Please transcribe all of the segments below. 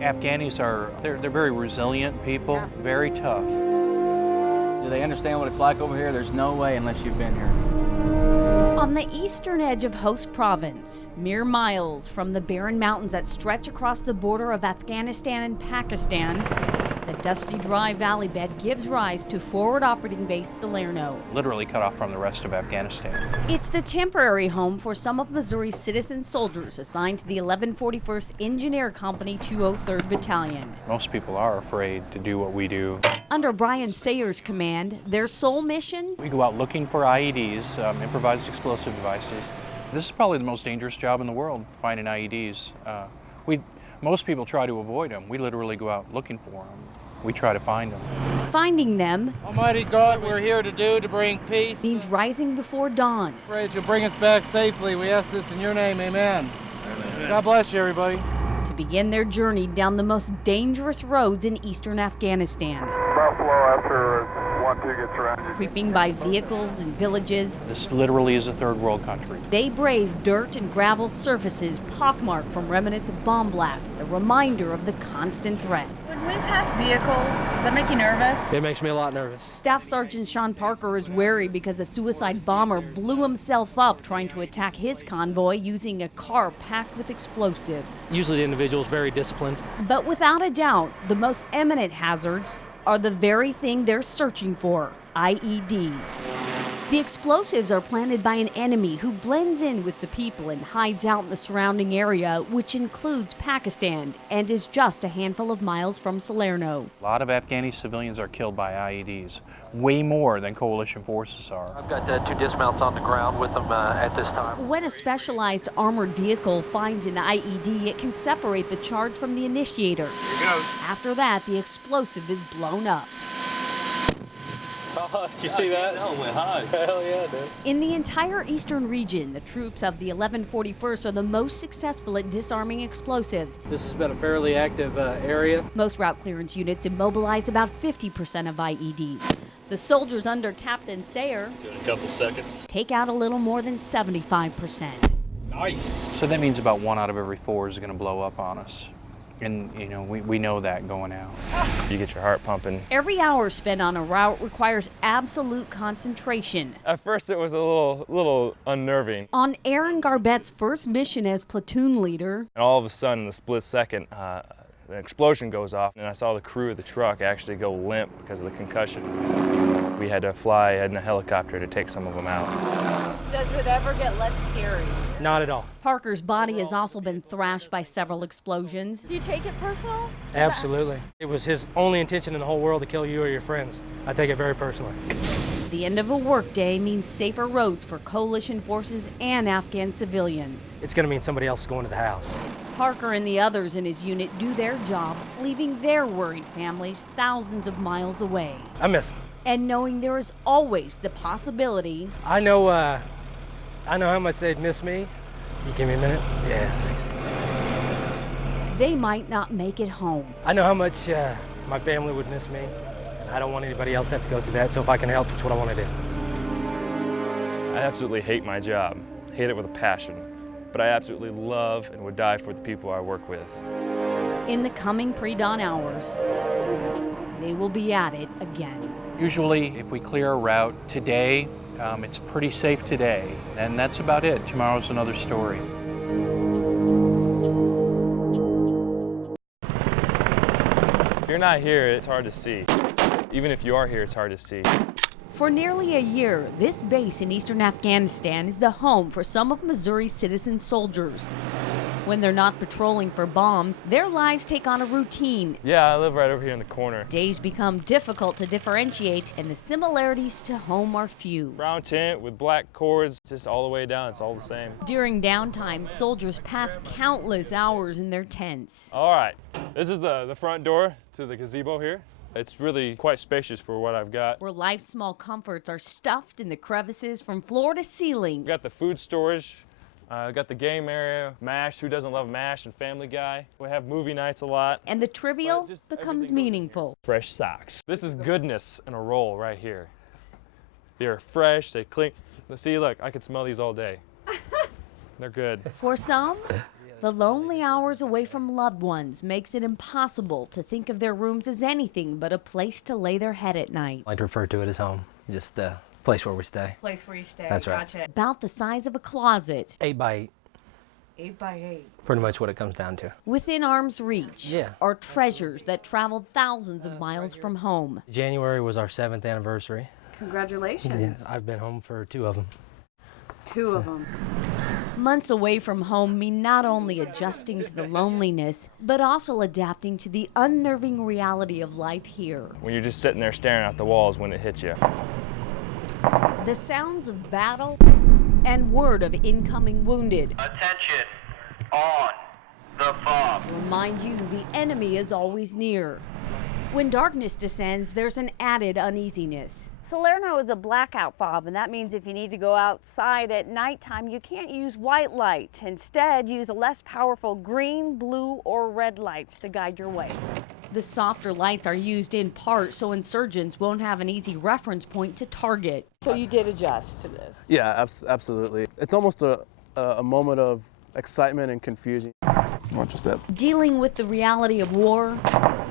Afghanis they're very resilient people, very tough. Do they understand what it's like over here? There's no way unless you've been here. On the eastern edge of Host Province, mere miles from the barren mountains that stretch across the border of Afghanistan and Pakistan, the dusty, dry valley bed gives rise to Forward Operating Base Salerno. Literally cut off from the rest of Afghanistan. It's the temporary home for some of Missouri's citizen soldiers assigned to the 1141st Engineer Company 203rd Battalion. Most people are afraid to do what we do. Under Brian Sayer's command, their sole mission? We go out looking for IEDs, improvised explosive devices. This is probably the most dangerous job in the world, finding IEDs. Most people try to avoid them. We literally go out looking for them. We try to find them. Finding them, Almighty God, we're here to bring peace. Means rising before dawn. Pray that you'll bring us back safely. We ask this in your name, amen. God bless you, everybody. To begin their journey down the most dangerous roads in eastern Afghanistan. Buffalo after 1-2 gets around you. Creeping by vehicles and villages. This literally is a third world country. They brave dirt and gravel surfaces pockmarked from remnants of bomb blasts, a reminder of the constant threat. When we pass vehicles, does that make you nervous? It makes me a lot nervous. Staff Sergeant Sean Parker is wary because a suicide bomber blew himself up trying to attack his convoy using a car packed with explosives. Usually the individual is very disciplined. But without a doubt, the most imminent hazards are the very thing they're searching for, IEDs. The explosives are planted by an enemy who blends in with the people and hides out in the surrounding area, which includes Pakistan and is just a handful of miles from Salerno. A lot of Afghani civilians are killed by IEDs, way more than coalition forces are. I've got 2 dismounts on the ground with them at this time. When a specialized armored vehicle finds an IED, it can separate the charge from the initiator. Here goes. After that, the explosive is blown up. Oh, did you see that? No, it went high. Hell yeah, dude. In the entire eastern region, the troops of the 1141st are the most successful at disarming explosives. This has been a fairly active area. Most route clearance units immobilize about 50% of IEDs. The soldiers under Captain Sayer In a couple seconds. take out a little more than 75%. Nice. So that means about 1 out of every 4 is going to blow up on us. And, you know, we know that going out. You get your heart pumping. Every hour spent on a route requires absolute concentration. At first it was a little unnerving. On Aaron Garbett's first mission as platoon leader, And all of a sudden, in the split second, an explosion goes off, and I saw the crew of the truck actually go limp because of the concussion. We had to fly in a helicopter to take some of them out. Does it ever get less scary? Not at all. Parker's body has also been thrashed by several explosions. Do you take it personal? Absolutely. It was his only intention in the whole world to kill you or your friends. I take it very personally. The end of a workday means safer roads for coalition forces and Afghan civilians. It's going to mean somebody else is going to the house. Parker and the others in his unit do their job, leaving their worried families thousands of miles away. I miss him. And knowing there is always the possibility I know how much they'd miss me. You give me a minute? Yeah, thanks. they might not make it home. I know how much my family would miss me. And I don't want anybody else to have to go through that, so if I can help, that's what I want to do. I absolutely hate my job. Hate it with a passion. But I absolutely love and would die for the people I work with. In the coming pre-dawn hours, they will be at it again. Usually, if we clear a route today, it's pretty safe today, and that's about it. Tomorrow's another story. If you're not here, it's hard to see. Even if you are here, it's hard to see. For nearly a year, this base in eastern Afghanistan is the home for some of Missouri's citizen soldiers. When they're not patrolling for bombs, their lives take on a routine. Yeah, I live right over here in the corner. Days become difficult to differentiate, and the similarities to home are few. Brown tent with black cords, just all the way down, it's all the same. During downtime, soldiers pass countless hours in their tents. All right, this is the front door to the gazebo here. It's really quite spacious for what I've got. Where life's small comforts are stuffed in the crevices from floor to ceiling. We've got the food storage. Got the game area, MASH, who doesn't love MASH, and Family Guy. We have movie nights a lot. And the trivial becomes meaningful. Fresh socks. This is goodness in a roll right here. They're fresh, they clean. See, look, I could smell these all day. They're good. For some, The lonely hours away from loved ones makes it impossible to think of their rooms as anything but a place to lay their head at night. I like to refer to it as home, just a place where we stay. Place where you stay. That's right. Gotcha. About the size of a closet. 8 by 8. 8 by 8. Pretty much what it comes down to. Within arm's reach are treasures that traveled thousands of miles from home. January was our 7th anniversary. Congratulations. Yeah, I've been home for 2 of them. 2 of them. Months away from home mean not only adjusting to the loneliness, but also adapting to the unnerving reality of life here. When you're just sitting there staring at the walls when it hits you. The sounds of battle and word of incoming wounded. Attention, on the fob. Remind you the enemy is always near. When darkness descends, there's an added uneasiness. Salerno is a blackout fob, and that means if you need to go outside at nighttime, you can't use white light. Instead, use a less powerful green, blue, or red lights to guide your way. The softer lights are used in part so insurgents won't have an easy reference point to target. So you did adjust to this? Yeah, absolutely. It's almost a moment of excitement and confusion. Watch a step. Dealing with the reality of war,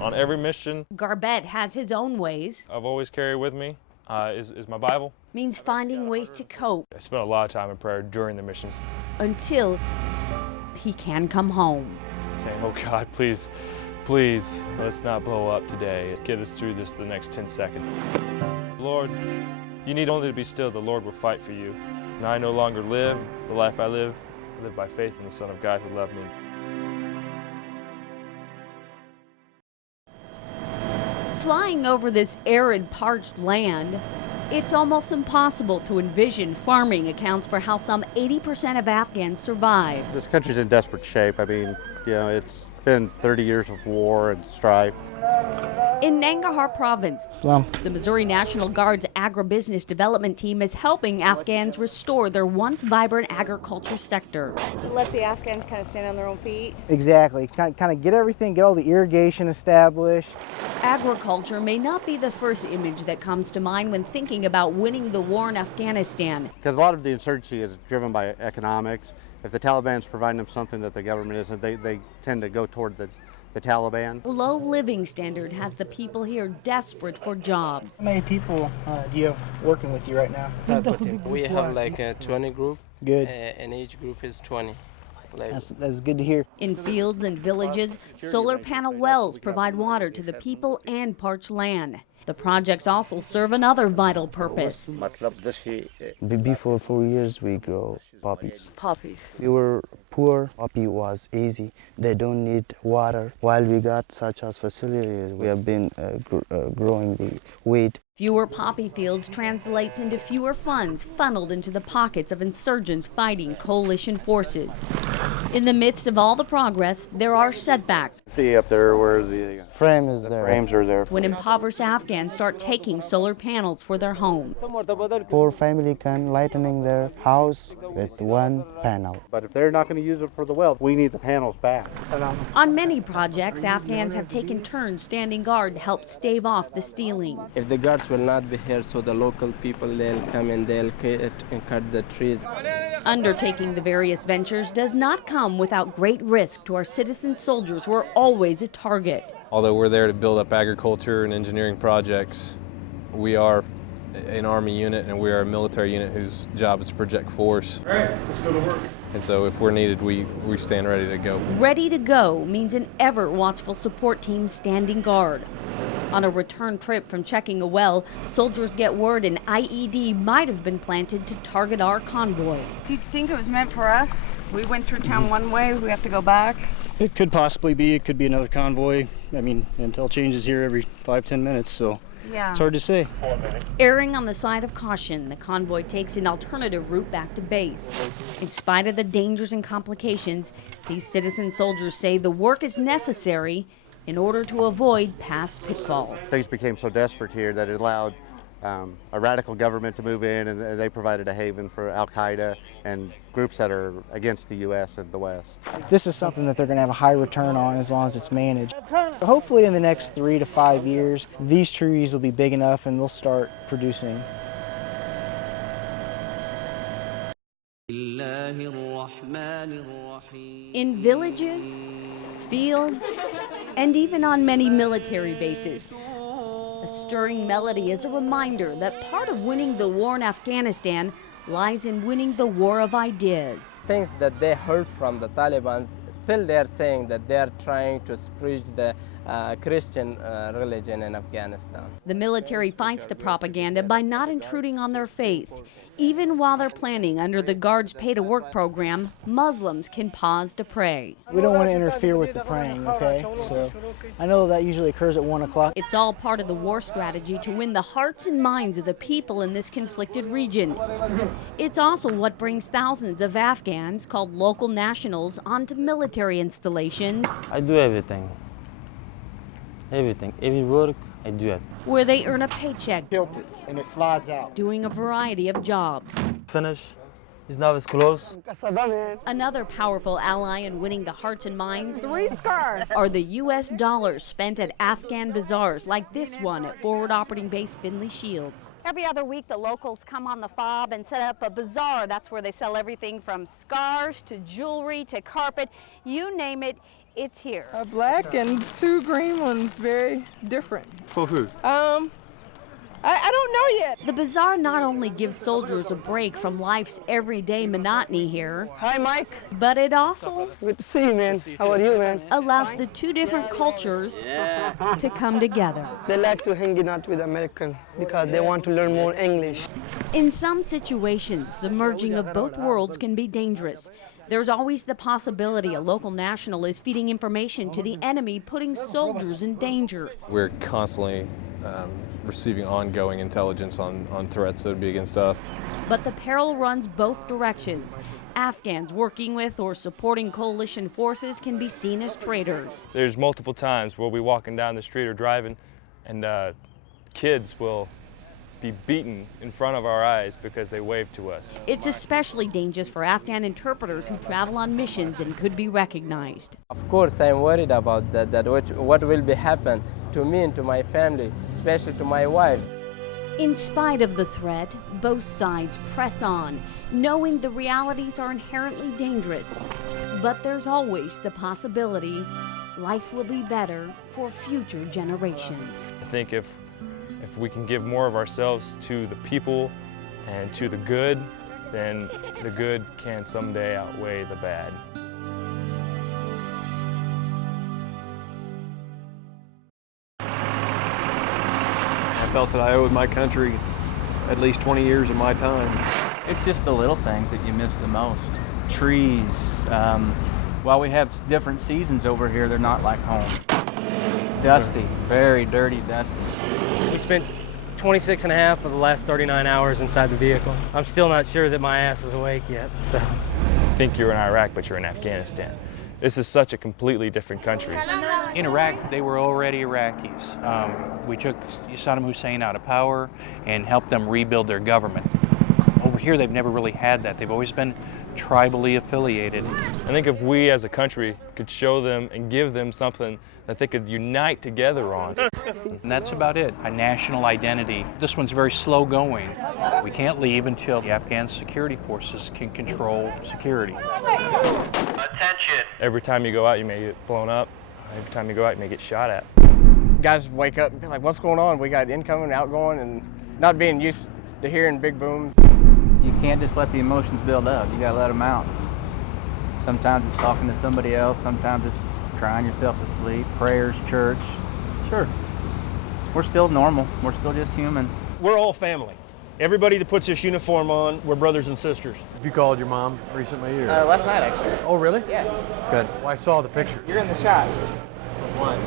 On every mission, Garbett has his own ways. I've always carried with me is my Bible. Means finding ways to cope I spent a lot of time in prayer during the missions, until he can come home. saying, oh God, please, let's not blow up today. Get us through the next 10 seconds. Lord, you need only to be still. The Lord will fight for you. And I no longer live the life I live by faith in the Son of God who loved me. Flying over this arid, parched land, it's almost impossible to envision farming accounts for how some 80% of Afghans survive. This country's in desperate shape. I mean, it's been 30 years of war and strife. In Nangarhar province, the Missouri National Guard's agribusiness development team is helping Afghans restore their once vibrant agriculture sector. Let the Afghans kind of stand on their own feet. Exactly. Kind of get everything, get all the irrigation established. Agriculture may not be the first image that comes to mind when thinking about winning the war in Afghanistan. Because a lot of the insurgency is driven by economics. If the Taliban's providing them something that the government isn't, they tend to go toward the Taliban. Low living standard has the people here desperate for jobs. How many people do you have working with you right now? We have like a 20 group. Good. And each group is 20. That's good to hear. In fields and villages, solar panel wells provide water to the people and parched land. The projects also serve another vital purpose. Before 4 years, we grow poppies. Poppies. We were poor. Poppy was easy. They don't need water. While we got such as facilities, we have been growing the wheat. Fewer poppy fields translates into fewer funds funneled into the pockets of insurgents fighting coalition forces. In the midst of all the progress, there are setbacks. See up there where the frame is there. Frames are there. When impoverished Afghans start taking solar panels for their home. Poor family can lightening their house with one panel. But if they're not going to use it for the well, we need the panels back. On many projects, Afghans have taken turns standing guard to help stave off the stealing. If the guards will not be here, so the local people, they'll come and they'll cut the trees. Undertaking the various ventures does not come without great risk to our citizen soldiers who are always a target. Although we're there to build up agriculture and engineering projects, we are an Army unit and we are a military unit whose job is to project force. All right, let's go to work. And so if we're needed, we stand ready to go. Ready to go means an ever-watchful support team standing guard. On a return trip from checking a well, soldiers get word an IED might have been planted to target our convoy. Do you think it was meant for us? We went through town one way, we have to go back? It could possibly be. It could be another convoy. I mean, intel changes here every 5-10 minutes, so yeah. It's hard to say. Erring on the side of caution, the convoy takes an alternative route back to base. In spite of the dangers and complications, these citizen soldiers say the work is necessary in order to avoid past pitfalls. Things became so desperate here that it allowed a radical government to move in, and they provided a haven for Al-Qaeda and groups that are against the U.S. and the West. This is something that they're going to have a high return on as long as it's managed. Hopefully in the next 3 to 5 years, these trees will be big enough and they'll start producing. In villages, fields, and even on many military bases, a stirring melody is a reminder that part of winning the war in Afghanistan lies in winning the war of ideas. Things that they heard from the Taliban, still they're saying that they're trying to spread the Christian religion in Afghanistan. The military fights the propaganda by not intruding on their faith. Even while they're planning under the Guards Pay-to-Work program, Muslims can pause to pray. We don't want to interfere with the praying, okay? So I know that usually occurs at 1 o'clock. It's all part of the war strategy to win the hearts and minds of the people in this conflicted region. It's also what brings thousands of Afghans, called local nationals, onto military installations. I do everything. Everything. Every work, I do it. Where they earn a paycheck. Tilted, and it slides out. Doing a variety of jobs. Finish. His now is close. Another powerful ally in winning the hearts and minds are the U.S. dollars spent at Afghan bazaars like this one at Forward Operating Base Finley Shields. Every other week, the locals come on the FOB and set up a bazaar. That's where they sell everything from scars to jewelry to carpet. You name it, it's here. A black and 2 green ones, very different. For who? I don't know yet. The bazaar not only gives soldiers a break from life's everyday monotony here. Hi, Mike. But it also Good to see you, man. How are you, man? allows the two different cultures to come together. They like to hang out with Americans because they want to learn more English. In some situations, the merging of both worlds can be dangerous. There's always the possibility a local national is feeding information to the enemy, putting soldiers in danger. We're constantly receiving ongoing intelligence on threats that would be against us. But the peril runs both directions. Afghans working with or supporting coalition forces can be seen as traitors. There's multiple times we'll be walking down the street or driving, and kids will be beaten in front of our eyes because they waved to us. It's especially dangerous for Afghan interpreters who travel on missions and could be recognized. Of course, I'm worried about that what will be happen to me and to my family, especially to my wife. In spite of the threat, both sides press on, knowing the realities are inherently dangerous. But there's always the possibility life will be better for future generations. I think if we can give more of ourselves to the people and to the good, then the good can someday outweigh the bad. I felt that I owed my country at least 20 years of my time. It's just the little things that you miss the most. Trees. While we have different seasons over here, they're not like home. Dusty, very dirty, dusty. We spent 26 and a half of the last 39 hours inside the vehicle. I'm still not sure that my ass is awake yet, so. You think you're in Iraq, but you're in Afghanistan. This is such a completely different country. In Iraq, they were already Iraqis. We took Saddam Hussein out of power and helped them rebuild their government. Over here, they've never really had that. They've always been tribally affiliated. I think if we as a country could show them and give them something that they could unite together on. And that's about it, a national identity. This one's very slow going. We can't leave until the Afghan security forces can control security. Attention. Every time you go out, you may get blown up. Every time you go out, you may get shot at. Guys wake up and be like, what's going on? We got incoming, outgoing, and not being used to hearing big booms. You can't just let the emotions build up. You gotta let them out. Sometimes it's talking to somebody else. Sometimes it's crying yourself to sleep. Prayers, church. Sure. We're still normal. We're still just humans. We're all family. Everybody that puts this uniform on, we're brothers and sisters. Have you called your mom recently? Or? Last night, actually. Oh, really? Yeah. Good. Well, I saw the pictures. You're in the shot. One.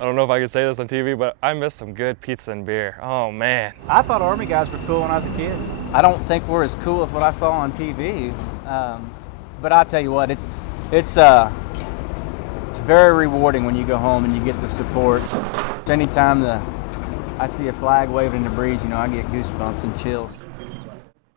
I don't know if I can say this on TV, but I miss some good pizza and beer. Oh, man. I thought Army guys were cool when I was a kid. I don't think we're as cool as what I saw on TV. But I'll tell you what, it's very rewarding when you go home and you get the support. Anytime I see a flag waving in the breeze, you know, I get goosebumps and chills.